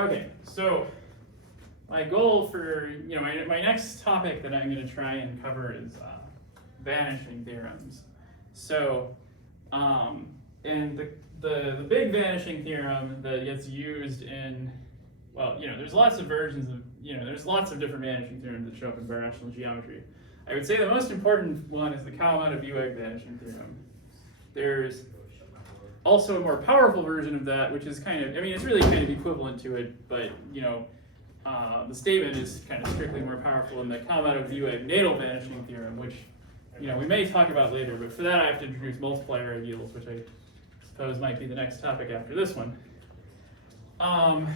Okay, so my goal for, my next topic that I'm going to try and cover is vanishing theorems. So, and the big vanishing theorem that gets used in, well, there's lots of versions of, there's lots of different vanishing theorems that show up in birational geometry. I would say the most important one is the Kalamata-Bueg vanishing theorem. There's also a more powerful version of that, which is kind of, it's really kind of equivalent to it, but, the statement is kind of strictly more powerful in the Kalamata-Bueg natal vanishing theorem, which, we may talk about later, but for that I have to introduce multiplier ideals, which I suppose might be the next topic after this one. Well,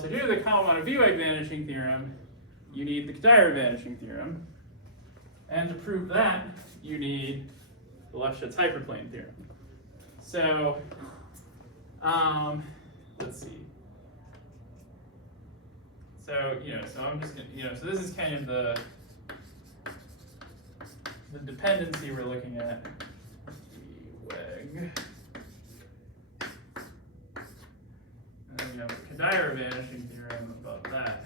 to do the Kalamata-Bueg vanishing theorem, you need the Kadeira vanishing theorem, and to prove that, you need the Lefschetz hyperplane theorem. So, let's see. So, so I'm just gonna, so this is kind of the dependency we're looking at. Bueg. And then we have the Kadeira vanishing theorem about that.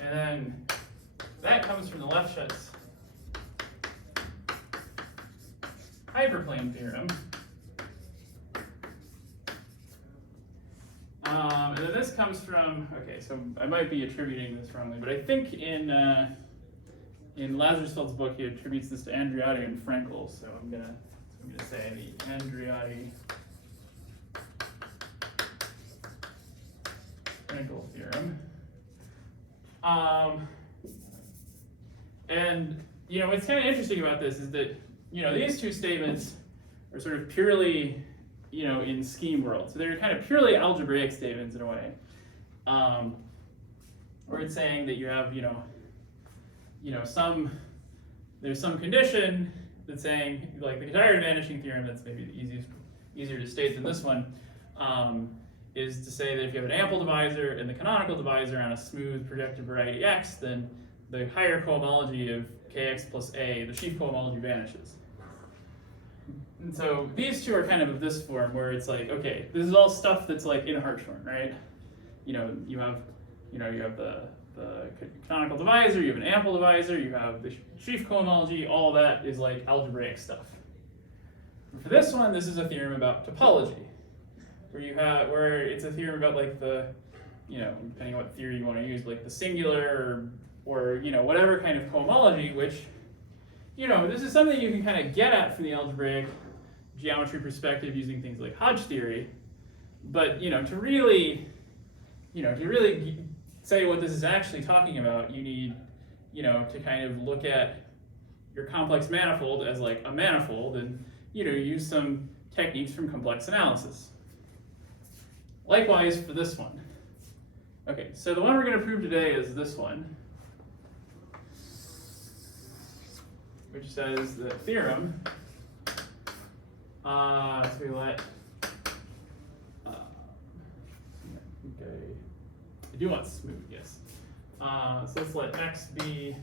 And then that comes from the Lefschetz hyperplane theorem. And then this comes from, okay, so I might be attributing this wrongly, but I think in Lazarsfeld's book he attributes this to Andreotti and Frenkel, so I'm gonna say the Andreotti-Frenkel theorem. And what's kind of interesting about this is that these two statements are sort of purely in scheme world, so they're kind of purely algebraic statements in a way, where it's saying that you have there's some condition that's saying, like the Kadeira vanishing theorem, that's maybe the easier to state than this one, is to say that if you have an ample divisor and the canonical divisor on a smooth projective variety X, then the higher cohomology of Kx plus A, the sheaf cohomology, vanishes. And so these two are kind of this form where it's like, okay, this is all stuff that's like in Hartshorne, right? You have the canonical divisor, you have an ample divisor, you have the sheaf cohomology, all that is like algebraic stuff. And for this one, this is a theorem about topology, where it's a theorem about like the, depending on what theory you want to use, like the singular or whatever kind of cohomology, which, this is something you can kind of get at from the algebraic geometry perspective using things like Hodge theory. But, to really say what this is actually talking about, you need, to kind of look at your complex manifold as like a manifold and, use some techniques from complex analysis. Likewise for this one. Okay, so the one we're going to prove today is this one, which says the theorem, so we let, okay, I do want smooth, yes. So let's let X be,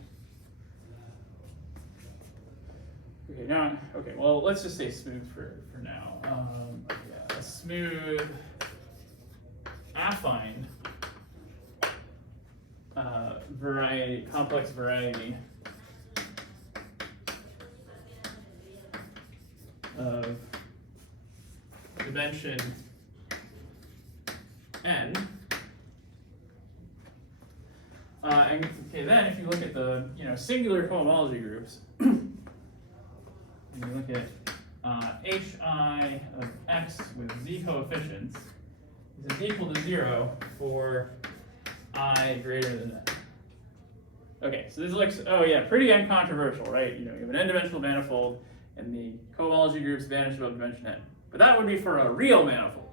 okay, now, okay, well, let's just say smooth for now. Yeah, a smooth affine variety, complex variety of dimension n. And okay, then if you look at the singular cohomology groups, and you look at hi of x with z coefficients is equal to 0 for I greater than n. Okay, so this looks, oh yeah, pretty uncontroversial, right? You have an n-dimensional manifold, and the cohomology groups vanish above dimension n. But that would be for a real manifold.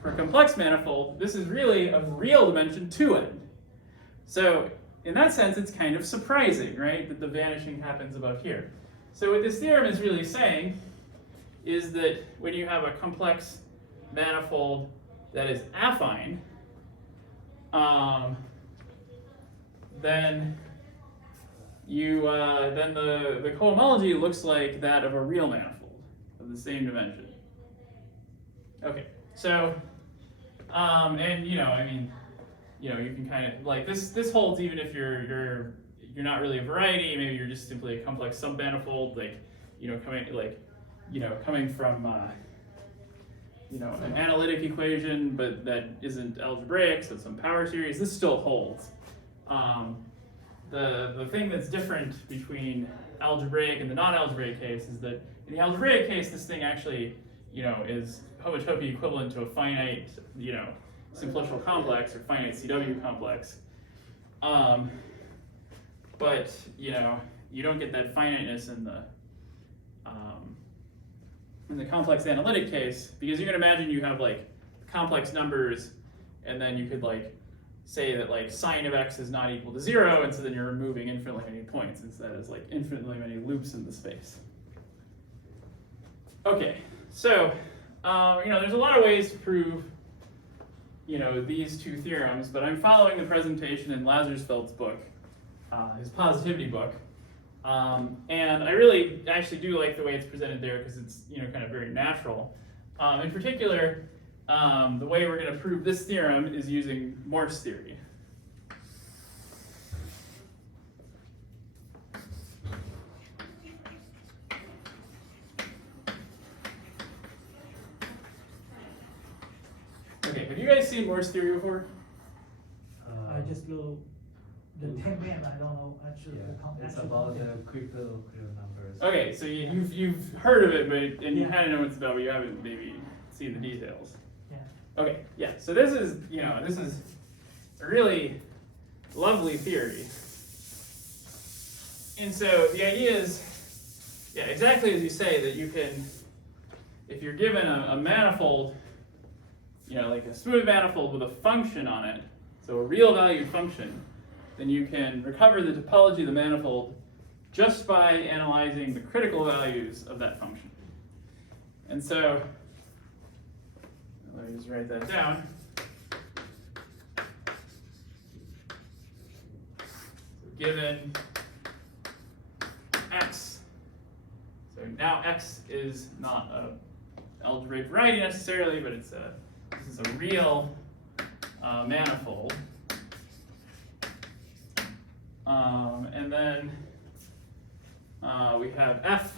For a complex manifold, this is really of real dimension 2n. So in that sense, it's kind of surprising, right, that the vanishing happens above here. So what this theorem is really saying is that when you have a complex manifold that is affine, then then the cohomology looks like that of a real manifold of the same dimension. Okay, so and I mean, you can kind of like this holds even if you're not really a variety. Maybe you're just simply a complex submanifold, like coming from an analytic equation, but that isn't algebraic, so some power series. This still holds. The thing that's different between algebraic and the non-algebraic case is that in the algebraic case, this thing actually is homotopy equivalent to a finite simplicial complex or finite CW complex. But you don't get that finiteness in the complex analytic case, because you can imagine you have like complex numbers, and then you could say that sine of x is not equal to 0, and so then you're removing infinitely many points instead of infinitely many loops in the space. Okay, so there's a lot of ways to prove these two theorems, but I'm following the presentation in Lazarsfeld's book, his positivity book. And I really actually do like the way it's presented there because it's kind of very natural. In particular, the way we're going to prove this theorem is using Morse theory. Okay, have you guys seen Morse theory before? I just know the 10 man, I don't know actually. Yeah, it's about the crypto numbers. Okay, so you've heard of it, but you kind of know what it's about, but you haven't maybe seen the details. Yeah. Okay, yeah. So this is a really lovely theory, and so the idea is, exactly as you say, that you can, if you're given a manifold, like a smooth manifold with a function on it, so a real valued function, then you can recover the topology of the manifold just by analyzing the critical values of that function. And so, let me just write that down. So given x, so now x is not an algebraic variety necessarily, but this is a real manifold. And then we have f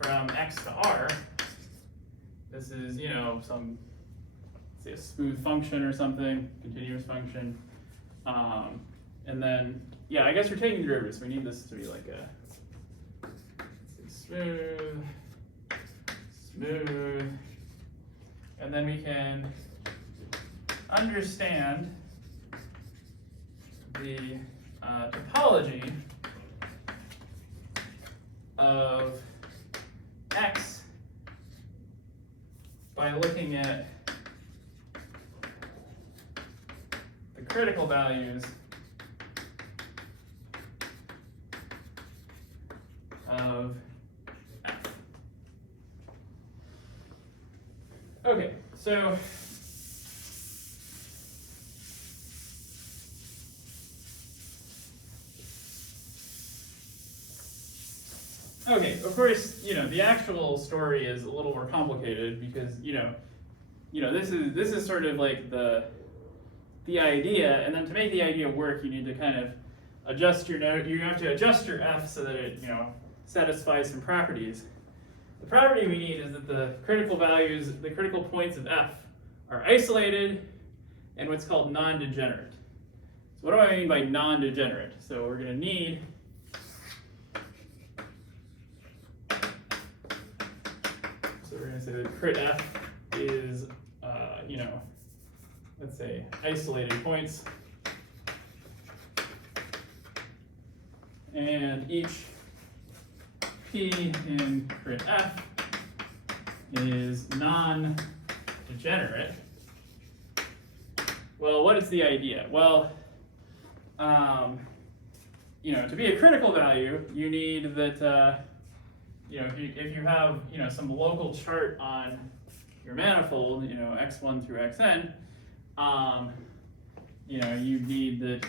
from x to r. This is, some, say, a smooth function or something, continuous function. And then, I guess we're taking derivatives. We need this to be like a smooth. And then we can understand the topology of x by looking at the critical values of f. Okay, so okay, of course, the actual story is a little more complicated because, this is sort of like the idea, and then to make the idea work, you need to kind of adjust you have to adjust your f so that it, satisfies some properties. The property we need is that the critical values, the critical points of f are isolated and what's called non-degenerate. So what do I mean by non-degenerate? So we're going to need we're going to say that crit f is, let's say isolated points, and each p in crit f is non-degenerate. Well, what is the idea? Well, to be a critical value, you need that. If you have some local chart on your manifold, x1 through xn, you need that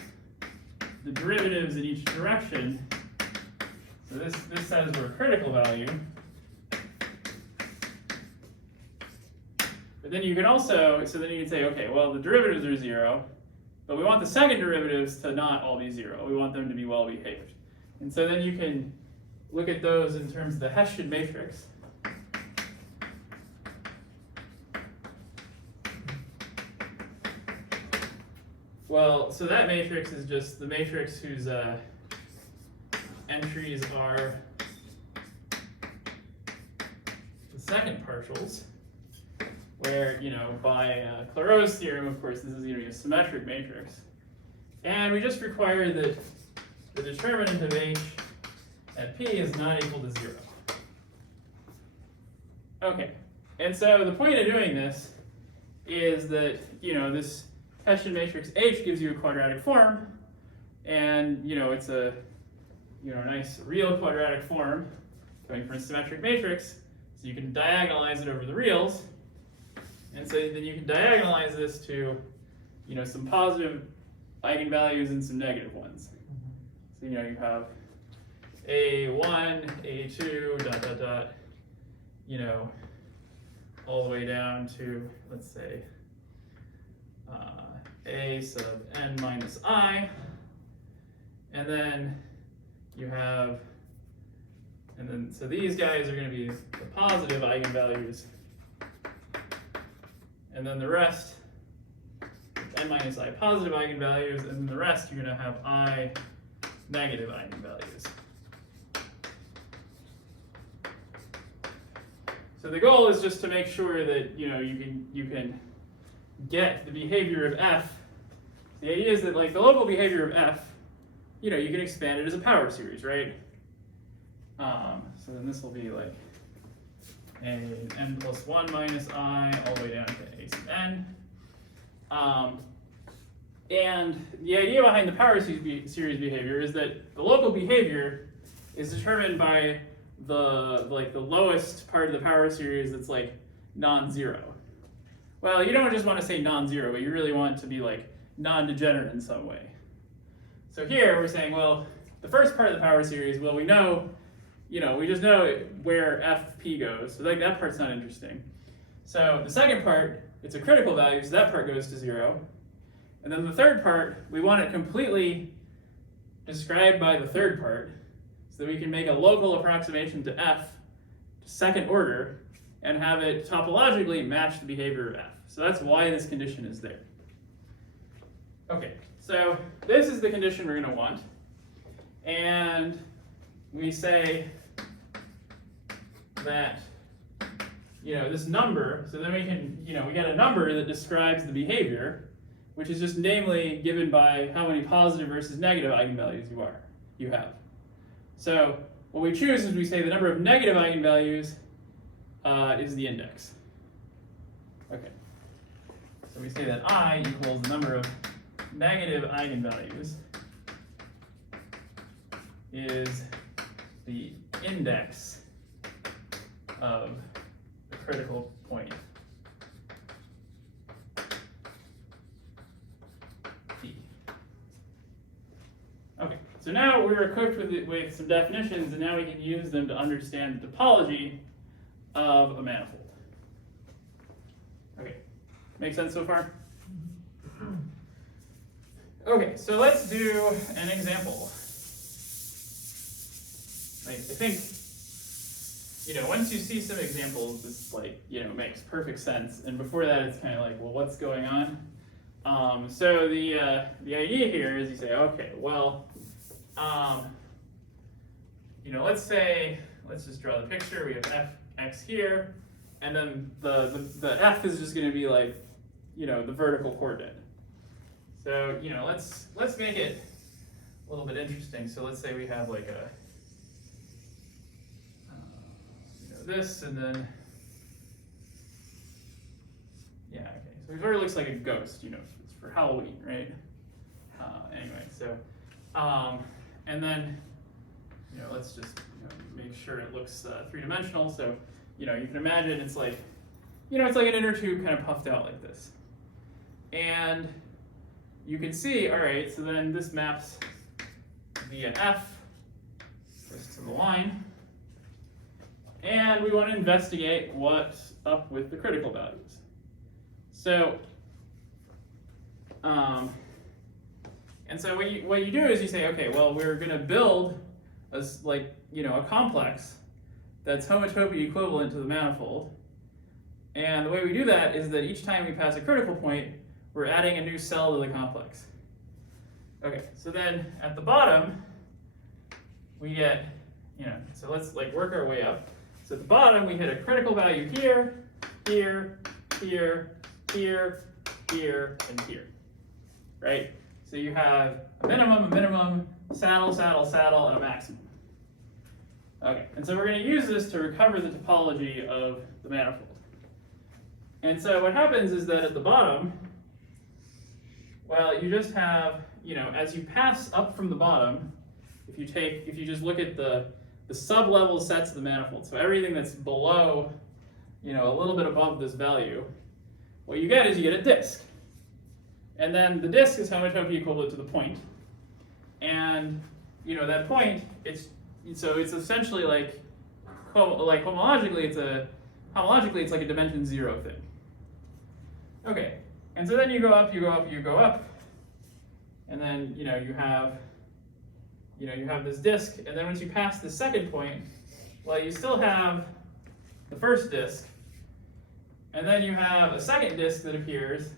the derivatives in each direction. So this says we're a critical value. But then you can also, so then you can say, okay, well, the derivatives are 0, but we want the second derivatives to not all be 0. We want them to be well behaved. And so then you can look at those in terms of the Hessian matrix. Well, so that matrix is just the matrix whose entries are the second partials, where, by Clairaut's theorem, of course, this is going to be a symmetric matrix. And we just require that the determinant of H at P is not equal to 0. Okay, and so the point of doing this is that, this Hessian matrix H gives you a quadratic form, and, it's a, nice real quadratic form coming from a symmetric matrix, so you can diagonalize it over the reals, and so then you can diagonalize this to, some positive eigenvalues and some negative ones. So, you have A1, A2, dot, dot, dot, all the way down to, let's say, A sub n minus I, and then you have, so these guys are going to be the positive eigenvalues, and then the rest, n minus I positive eigenvalues, and then the rest you're going to have I negative eigenvalues. So the goal is just to make sure that you can get the behavior of f. The idea is that, like, the local behavior of f, you can expand it as a power series, right? So then this will be like n plus 1 minus I all the way down to a sub n. And the idea behind the power series behavior is that the local behavior is determined by the lowest part of the power series that's like non-zero. Well, you don't just want to say non-zero, but you really want it to be like non-degenerate in some way. So here we're saying, well, the first part of the power series, well, we know, we just know where fp goes, so that part's not interesting. So the second part, it's a critical value, so that part goes to 0. And then the third part, we want it completely described by the third part, so that we can make a local approximation to f, second order, and have it topologically match the behavior of f. So that's why this condition is there. Okay, so this is the condition we're going to want. And we say that, this number, so then we can, we get a number that describes the behavior, which is just namely given by how many positive versus negative eigenvalues you have. So what we choose is we say the number of negative eigenvalues is the index. Okay. So we say that I equals the number of negative eigenvalues is the index of the critical point P. Okay, so now we're equipped with some definitions, and now we can use them to understand the topology of a manifold. Okay, make sense so far? Okay, so let's do an example. I think, once you see some examples, this makes perfect sense. And before that, it's kind of like, well, what's going on? So the idea here is you say, okay, well, let's just draw the picture. We have fx here, and then the f is just going to be like, the vertical coordinate. So, let's make it a little bit interesting. So let's say we have like a, this, and then, yeah, okay. So it sort of looks like a ghost, it's for Halloween, right? Anyway, so, and then, let's just make sure it looks three-dimensional. So, you can imagine it's like, it's like an inner tube kind of puffed out like this. And you can see, all right, so then this maps via f just to the line. And we want to investigate what's up with the critical values. So, and so what you do is you say, okay, well, we're going to build a complex that's homotopy equivalent to the manifold. And the way we do that is that each time we pass a critical point, we're adding a new cell to the complex. Okay, so then at the bottom, we get, so let's work our way up. So at the bottom, we hit a critical value here, here, here, here, here, and here, right? So you have a minimum, saddle, saddle, saddle, and a maximum. Okay, and so we're going to use this to recover the topology of the manifold. And so what happens is that at the bottom, well, you just have, as you pass up from the bottom, if you just look at the sub-level sets of the manifold, so everything that's below, a little bit above this value, what you get is you get a disk. And then the disk is homotopy equivalent to the point. And, that point, it's essentially homologically, it's like a dimension 0 thing. Okay, and so then you go up, and then, you have this disk, and then once you pass the second point, well, you still have the first disk, and then you have a second disk that appears,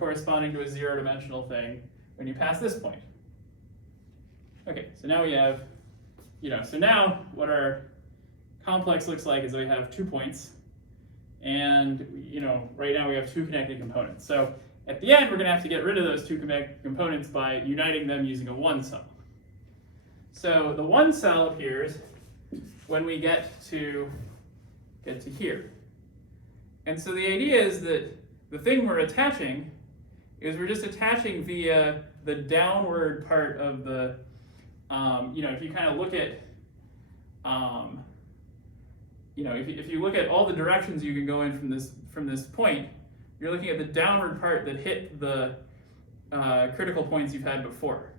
corresponding to a 0-dimensional thing when you pass this point. Okay, so now we have, so now what our complex looks like is we have 2 points, and, right now we have 2 connected components. So at the end, we're going to have to get rid of those 2 connected components by uniting them using a 1 cell. So the 1 cell appears when we get to here. And so the idea is that the thing we're attaching is we're just attaching via the downward part of the, if you kind of look at, if you look at all the directions you can go in from this point, you're looking at the downward part that hit the critical points you've had before.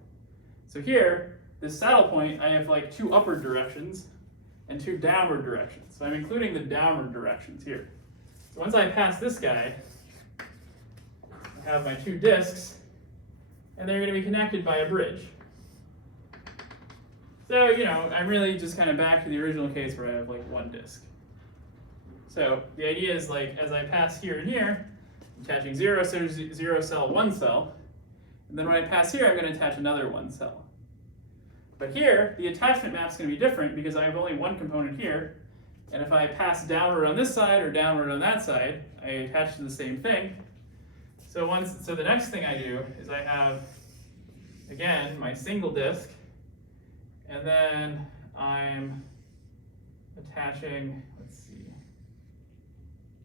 So here, this saddle point, I have 2 upward directions and 2 downward directions. So I'm including the downward directions here. So once I pass this guy, I have my 2 disks, and they're going to be connected by a bridge. So, I'm really just kind of back to the original case where I have 1 disk. So the idea is as I pass here and here, I'm attaching 0 cell, 1 cell, and then when I pass here, I'm going to attach another 1 cell. But here, the attachment map is going to be different because I have only 1 component here, and if I pass downward on this side or downward on that side, I attach to the same thing. So the next thing I do is I have, again, my single disk, and then I'm attaching, let's see,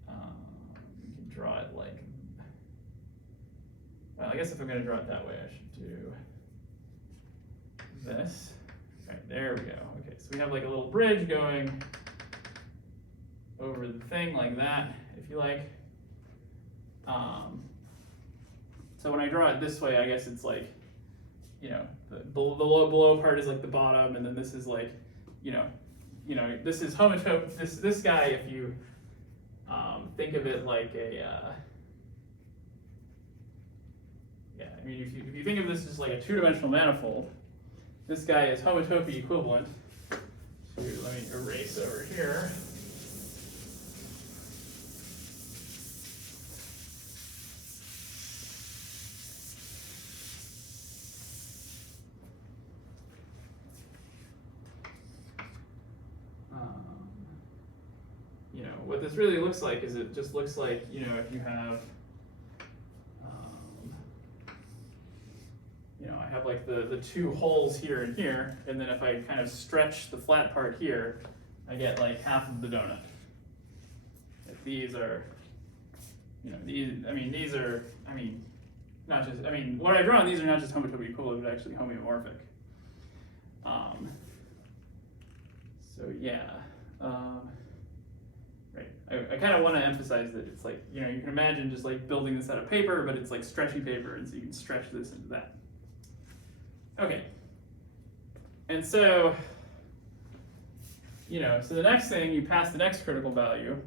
we can draw it well, I guess if I'm going to draw it that way, I should do this. Right, there we go. Okay, so we have a little bridge going over the thing like that, if you like. So when I draw it this way, I guess it's the below part is the bottom, and then this is this is homotopy. This guy, if you think of it like a if you think of this as a 2-dimensional manifold, this guy is homotopy equivalent to, let me erase over here. What this really looks like is it just looks like, if you have, I have the 2 holes here and here, and then if I kind of stretch the flat part here, I get half of the donut. If these are, these are, not just, what I've drawn, these are not just homotopy equivalent, but actually homeomorphic. So yeah. Right. I kind of want to emphasize that it's you can imagine just building this out of paper, but it's stretchy paper, and so you can stretch this into that. Okay. And so, so the next thing, you pass the next critical value,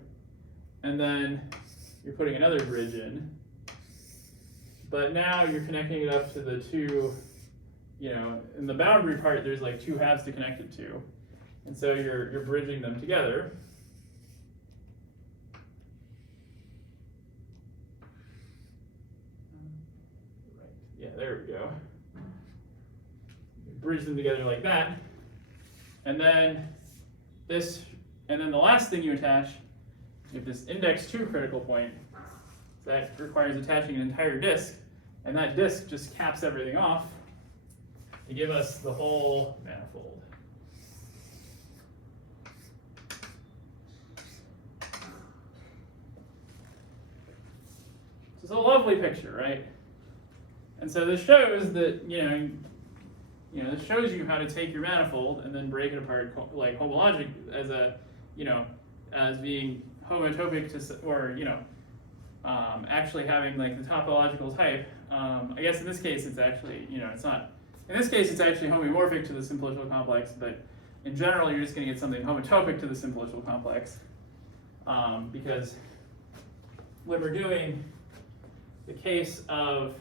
and then you're putting another bridge in. But now you're connecting it up to the two, in the boundary part, there's like two halves to connect it to. And so you're bridging them together. Right. Yeah, there we go. Bridge them together like that. And then the last thing you attach, you have this index 2 critical point. That requires attaching an entire disk, and that disk just caps everything off to give us the whole manifold. So it's a lovely picture, right? And so this shows that, this shows you how to take your manifold and then break it apart like homologic as as being homotopic to, or actually having like the topological type. I guess in this case it's actually, it's not. In this case it's actually homeomorphic to the simplicial complex, but in general you're just going to get something homotopic to the simplicial complex, because when we're doing the case of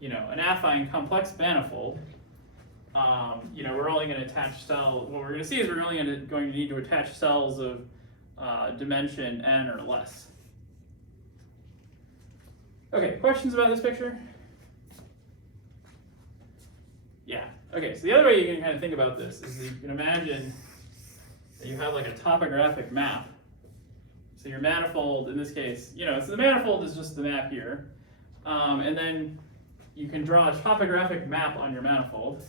an affine complex manifold, we're only going to attach cells. What we're going to see is we're only going to need to attach cells of dimension n or less. Okay, questions about this picture? Yeah. Okay, so the other way you can kind of think about this is that you can imagine that you have like a topographic map. So your manifold, in this case, so the manifold is just the map here. And then you can draw a topographic map on your manifold.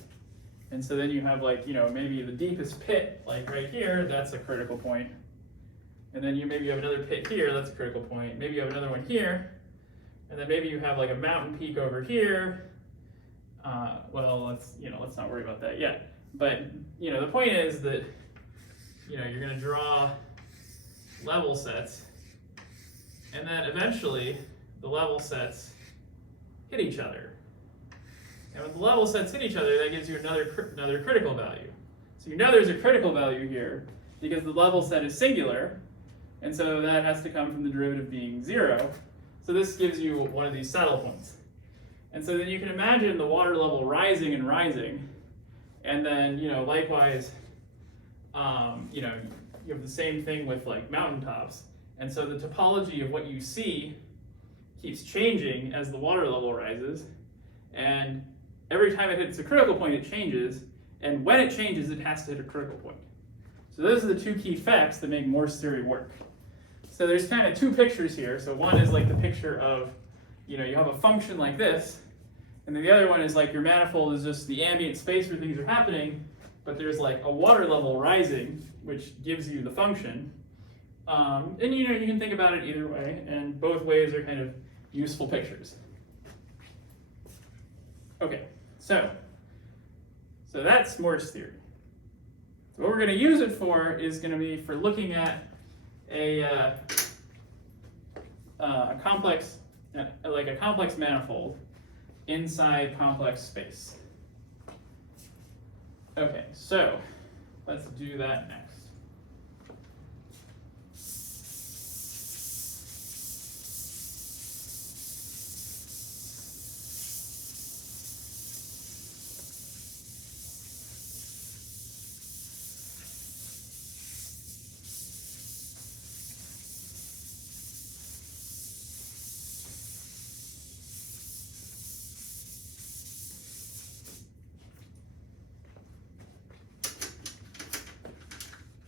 And so then you have like, maybe the deepest pit, like right here, that's a critical point. And then maybe you have another pit here, that's a critical point. Maybe you have another one here. And then maybe you have like a mountain peak over here. Well, let's not worry about that yet. But, the point is that, you're going to draw level sets. And then eventually the level sets hit each other. And when the level sets hit each other, that gives you another critical value. So there's a critical value here because the level set is singular. And so that has to come from the derivative being 0. So this gives you one of these saddle points. And so then you can imagine the water level rising and rising. And then, likewise, you have the same thing with like mountaintops. And so the topology of what you see keeps changing as the water level rises. And every time it hits a critical point, it changes. And when it changes, it has to hit a critical point. So those are the two key facts that make Morse theory work. So there's kind of two pictures here. So one is like the picture of, you have a function like this. And then the other one is like your manifold is just the ambient space where things are happening. But there's like a water level rising, which gives you the function. And you can think about it either way. And both ways are kind of useful pictures. Okay, so that's Morse theory. So what we're going to use it for is going to be for looking at a complex, like a complex manifold inside complex space. Okay, so let's do that next.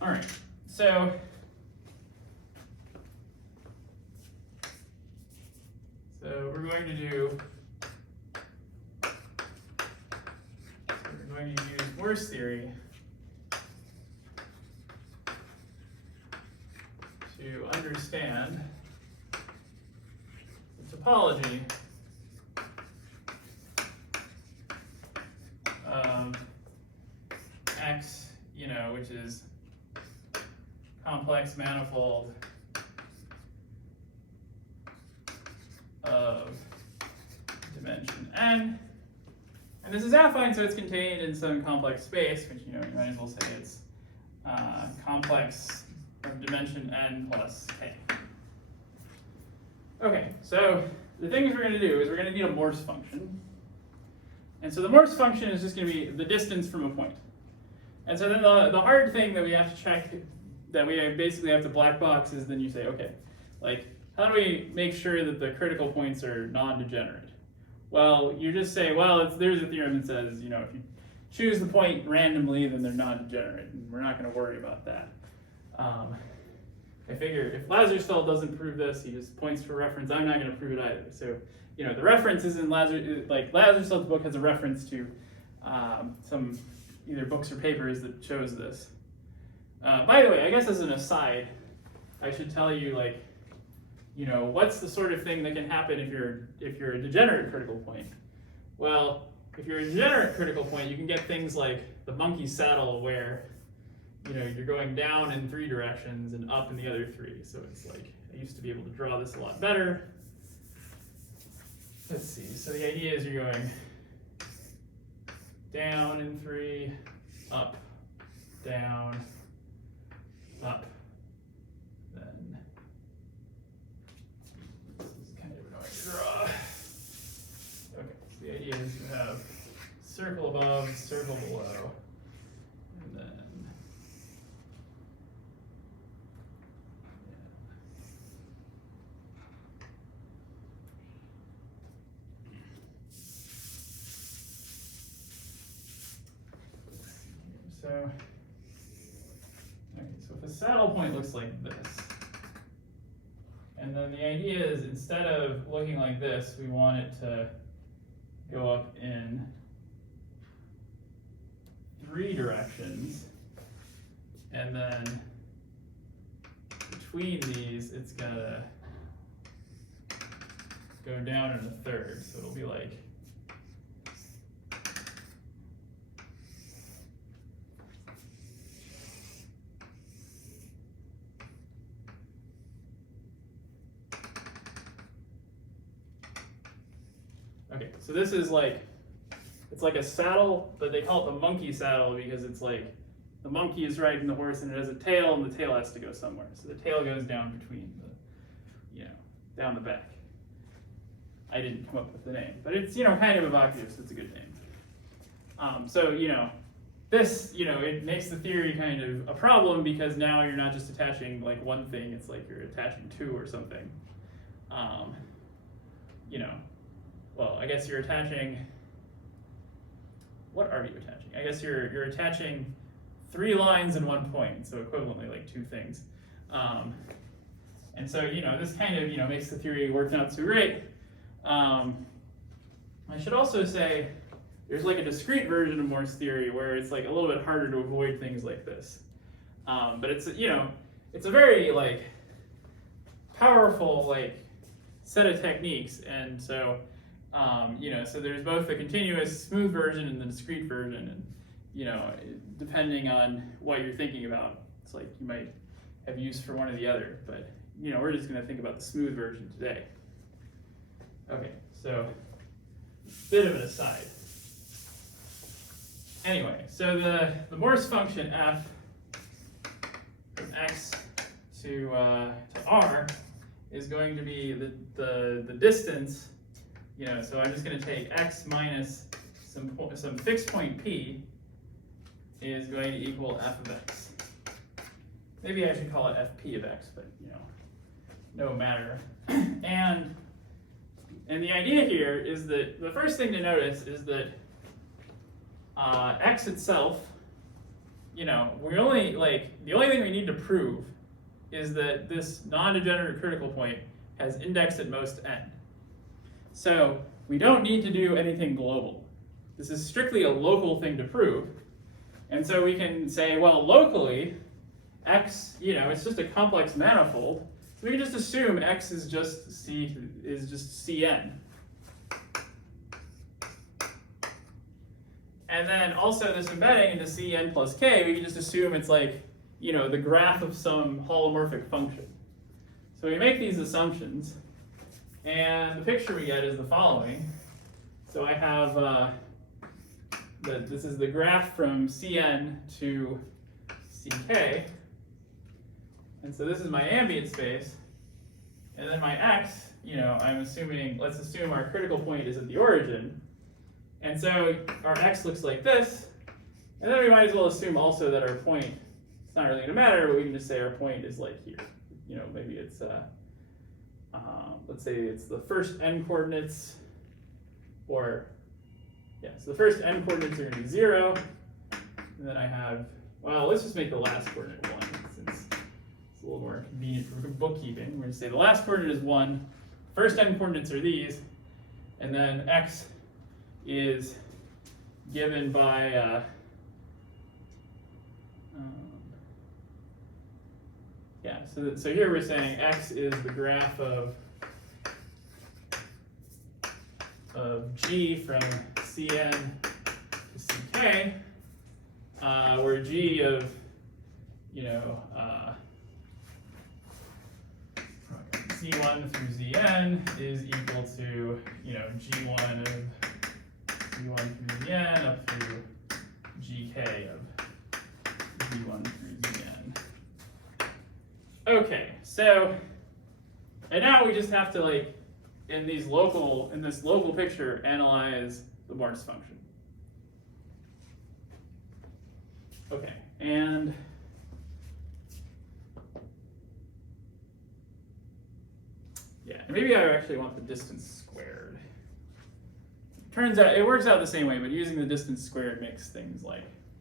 All right, so we're going to use Morse theory to understand the topology of X, which is complex manifold of dimension n, And this is affine, so it's contained in some complex space, which, you know, you might as well say it's complex of dimension n plus k. Okay, so the things we're going to do is we're going to need a Morse function. And so the Morse function is just going to be the distance from a point. And so then the hard thing that we have to check, that we basically have to black box, is then you say, okay, like, how do we make sure that the critical points are non-degenerate? Well, you just say, well, there's a theorem that says, you know, if you choose the point randomly, then they're non-degenerate, and we're not going to worry about that. I figure if Lazarsfeld doesn't prove this, he just points for reference, I'm not going to prove it either. So, you know, the reference is in Lazarsfeld's book has a reference to some either books or papers that shows this. By the way, I guess as an aside, I should tell you, like, you know, what's the sort of thing that can happen if you're a degenerate critical point? Well, if you're a degenerate critical point, you can get things like the monkey saddle, where, you know, you're going down in 3 directions and up in the other 3. So it's like, I used to be able to draw this a lot better. Let's see, so the idea is you're going down in 3, up, down, up, then this is kind of annoying to draw. Okay, so the idea is you have circle above, circle below, and then so if a saddle point looks like this, and then the idea is instead of looking like this, we want it to go up in 3 directions, and then between these, it's gotta go down in a 3rd, so it'll be like okay, so this is like, it's like a saddle, but they call it the monkey saddle because it's like the monkey is riding the horse and it has a tail, and the tail has to go somewhere. So the tail goes down between the, you know, down the back. I didn't come up with the name, but it's, you know, kind of evocative, so it's a good name. So, you know, this, you know, it makes the theory kind of a problem because now you're not just attaching like one thing, it's like you're attaching 2 or something. You know, well, I guess you're attaching, what are you attaching? I guess you're attaching 3 lines in 1 point, so equivalently like 2 things. And so, you know, this kind of, you know, makes the theory work not so great. I should also say there's like a discrete version of Morse theory where it's like a little bit harder to avoid things like this. But it's, you know, it's a very like powerful like set of techniques, and so you know, so there's both the continuous smooth version and the discrete version, and, you know, depending on what you're thinking about, it's like you might have use for one or the other, but, you know, we're just going to think about the smooth version today. Okay, so bit of an aside. Anyway, so the Morse function f from x to r is going to be the distance. You know, so I'm just going to take x minus some fixed point p is going to equal f of x. Maybe I should call it fp of x, but, you know, no matter. And the idea here is that the first thing to notice is that x itself, you know, the only thing we need to prove is that this non-degenerate critical point has index at most n. So we don't need to do anything global. This is strictly a local thing to prove. And so we can say, well, locally, x, you know, it's just a complex manifold. So we can just assume x is just Cn. And then also this embedding into Cn plus k, we can just assume it's like, you know, the graph of some holomorphic function. So we make these assumptions, and the picture we get is the following. So I have that this is the graph from Cn to Ck. And so this is my ambient space. And then my x, I'm assuming, let's assume our critical point is at the origin. And so our x looks like this. And then we might as well assume also that our point, it's not really going to matter, but we can just say our point is like here. Maybe it's, let's say it's the first n coordinates, or, yeah, so the first n coordinates are going to be 0. And then I have, well, let's just make the last coordinate 1, since it's a little more convenient for bookkeeping. We're going to say the last coordinate is 1, first n coordinates are these, and then x is given by, yeah, so here we're saying x is the graph of g from Cn to Ck, where g of, Z1 through Zn is equal to, G1 of Z1 through Zn up through Gk of Z1 through Zn. Okay, so, and now we just have to in this local picture, analyze the Morse function. Okay, and yeah, maybe I actually want the distance squared. Turns out, it works out the same way, but using the distance squared makes things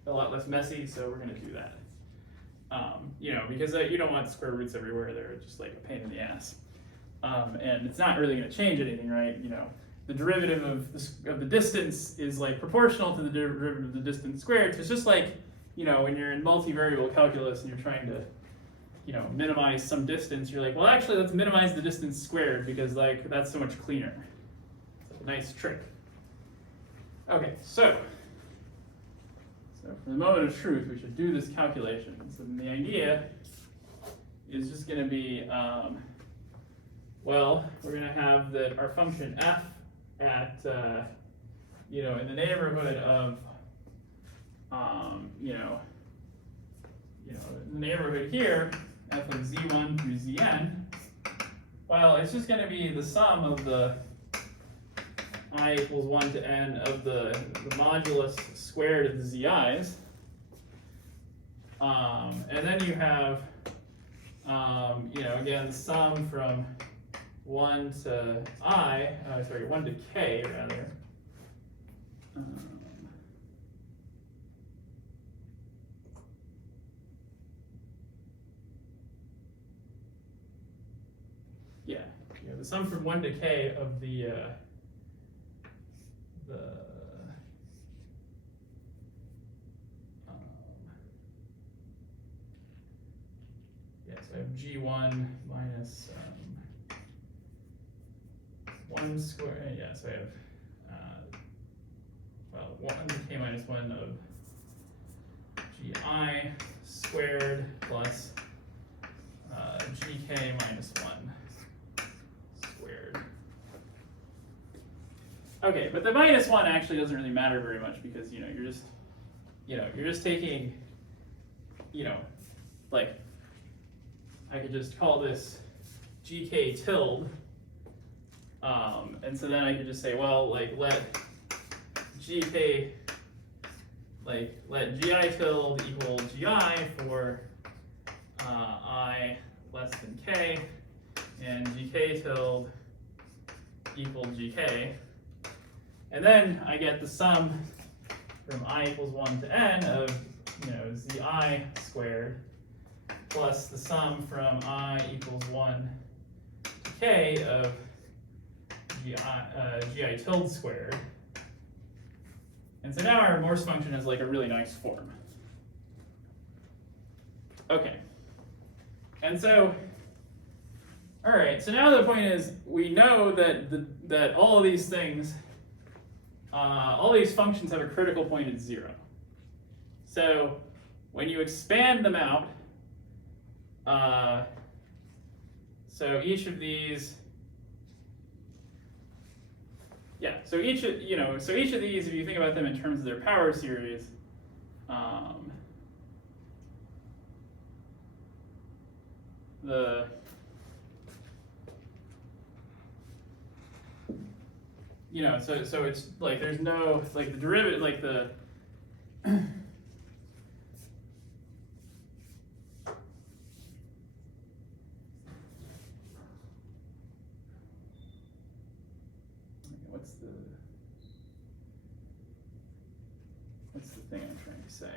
a lot less messy, so we're gonna do that. Because you don't want square roots everywhere, they're just like a pain in the ass. And it's not really gonna change anything, right? The derivative of the distance is proportional to the derivative of the distance squared. So it's just when you're in multivariable calculus and you're trying to minimize some distance, you're like, well, actually, let's minimize the distance squared because that's so much cleaner. It's a nice trick. Okay, so for the moment of truth, we should do this calculation. So the idea is just going to be, well, we're going to have that our function f at, in the neighborhood of, in the neighborhood here, f of z1 through zn, well, it's just going to be the sum of the I equals 1 to n of the modulus squared of the zi's. And then you have, again, the sum from 1 to 1 to k, rather. The sum from 1 to k of the so I have g1 minus 1 square, so I have 1 to k minus 1 of gi squared plus gk minus 1 squared. Okay, but the minus 1 actually doesn't really matter very much because you're just taking, I could just call this gk tilde, and so then I could just say, well, let gk, let gi tilde equal gi for I less than k, and gk tilde equal gk, and then I get the sum from I equals 1 to n of zi squared plus the sum from I equals 1 to k of gi tilde squared. And so now our Morse function has a really nice form. Okay. And so, all right, so now the point is we know that all of these things, all these functions have a critical point at 0. So when you expand them out, so each of these, So each of these, if you think about them in terms of their power series, so it's like there's no like the derivative like the what's the thing I'm trying to say?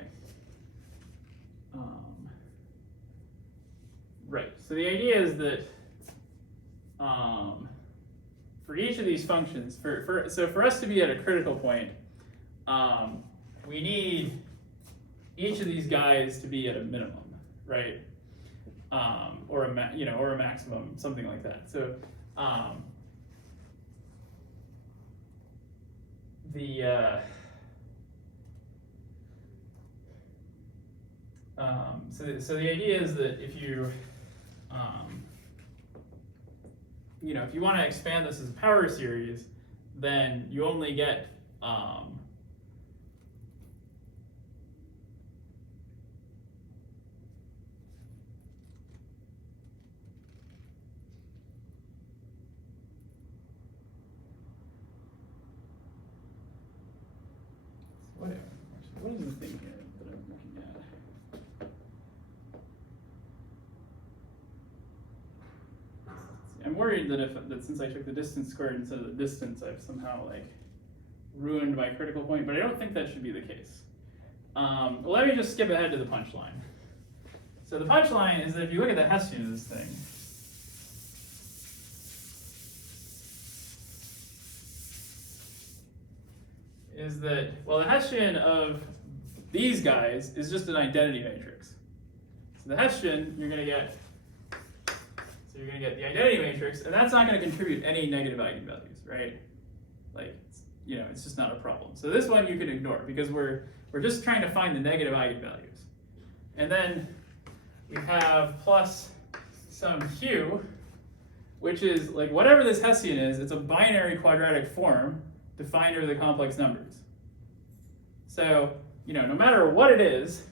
Right. So the idea is that for each of these functions, for us to be at a critical point, we need each of these guys to be at a minimum, right? Or a maximum, something like that. So so the idea is that if you if you want to expand this as a power series, then you only get what is the thing here that I'm looking at? I'm worried that since I took the distance squared instead of the distance, I've somehow like ruined my critical point, but I don't think that should be the case. Well, let me just skip ahead to the punchline. So the punchline is that if you look at the Hessian of this thing, is that, well, the Hessian of these guys is just an identity matrix. So the Hessian, you're going to get the identity matrix, and that's not going to contribute any negative eigenvalues, right? Like, it's just not a problem. So this one you can ignore because we're just trying to find the negative eigenvalues. And then we have plus some q, which is like whatever this Hessian is, it's a binary quadratic form defined over the complex numbers. So, no matter what it is,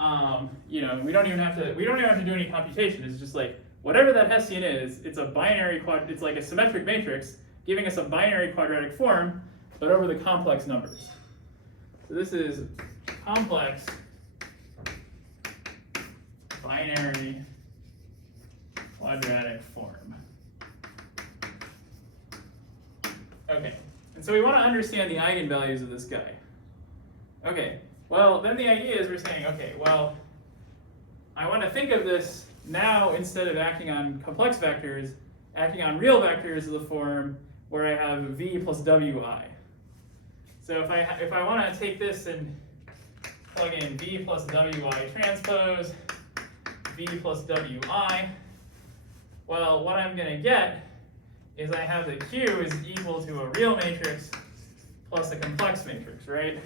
we don't even have to do any computation. It's just like whatever that Hessian is, it's a binary it's like a symmetric matrix giving us a binary quadratic form, but over the complex numbers. So this is complex binary quadratic form. Okay, and so we want to understand the eigenvalues of this guy. Okay, well, then the idea is we're saying, okay, well, I want to think of this now instead of acting on complex vectors, acting on real vectors of the form where I have v plus wi. So if I want to take this and plug in v plus wi transpose, v plus wi, well, what I'm going to get is I have that q is equal to a real matrix plus a complex matrix, right?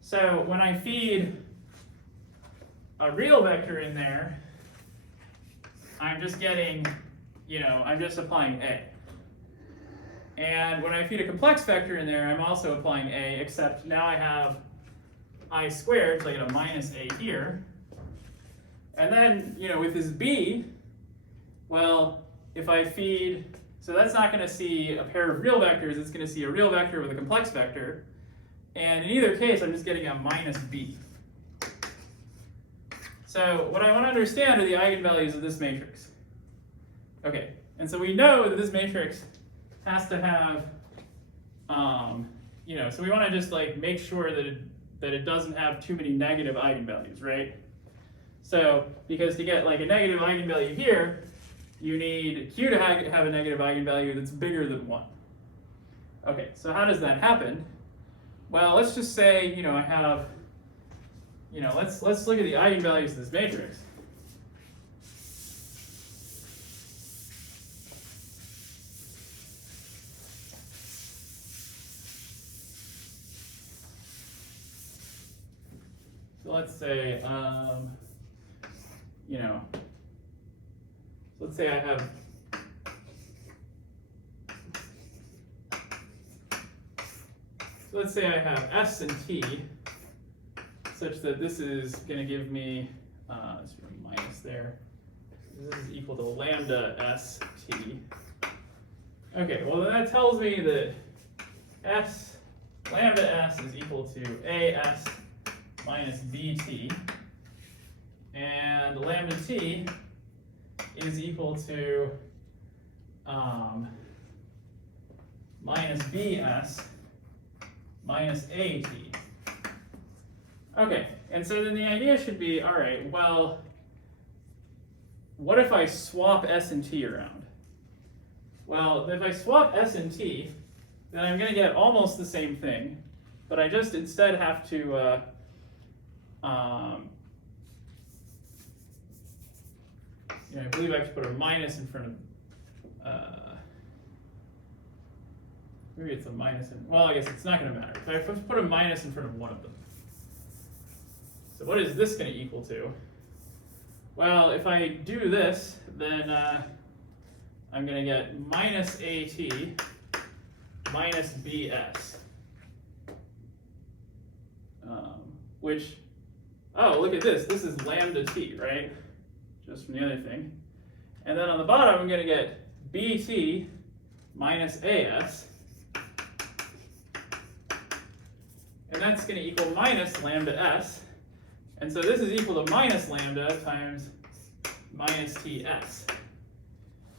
So when I feed a real vector in there, I'm just getting, I'm just applying a. And when I feed a complex vector in there, I'm also applying a, except now I have I squared, so I get a minus a here. And then, with this b, well, if I feed, so that's not going to see a pair of real vectors, it's going to see a real vector with a complex vector. And in either case, I'm just getting a minus b. So what I want to understand are the eigenvalues of this matrix. Okay, and so we know that this matrix has to have, so we want to just like make sure that it doesn't have too many negative eigenvalues, right? So because to get like a negative eigenvalue here, you need q to have a negative eigenvalue that's bigger than 1. Okay, so how does that happen? Well, let's just say, I have, let's look at the eigenvalues of this matrix. So let's say, so let's say I have, So let's say I have S and T, such that this is going to give me, let's put a minus there. This is equal to lambda S T. Okay, well then that tells me that lambda S is equal to AS minus BT, and lambda T is equal to minus BS minus AT. Okay, and so then the idea should be, all right, well, what if I swap S and T around? Well, if I swap S and T, then I'm going to get almost the same thing, but I just instead have to I believe I have to put a minus in front of, maybe it's a minus in, well, I guess it's not going to matter. So I have to put a minus in front of one of them. So what is this going to equal to? Well, if I do this, then I'm going to get minus AT minus BS, which, oh, look at this. This is lambda T, right? Just from the other thing. And then on the bottom, I'm going to get BT minus AS. And that's going to equal minus lambda S. And so this is equal to minus lambda times minus TS.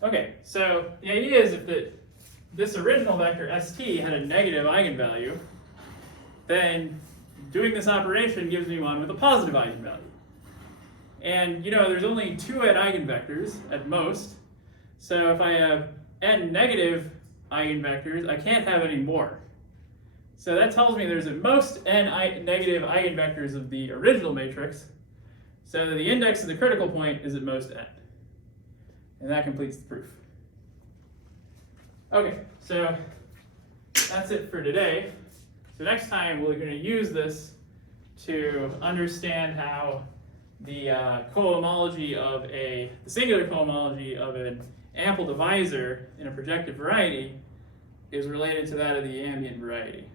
Okay, so the idea is if this original vector ST had a negative eigenvalue, then doing this operation gives me one with a positive eigenvalue. And there's only 2 n eigenvectors at most. So if I have n negative eigenvectors, I can't have any more. So that tells me there's at most n negative eigenvectors of the original matrix, so that the index of the critical point is at most n. And that completes the proof. Okay, so that's it for today. So next time we're going to use this to understand how the cohomology of the singular cohomology of an ample divisor in a projective variety is related to that of the ambient variety.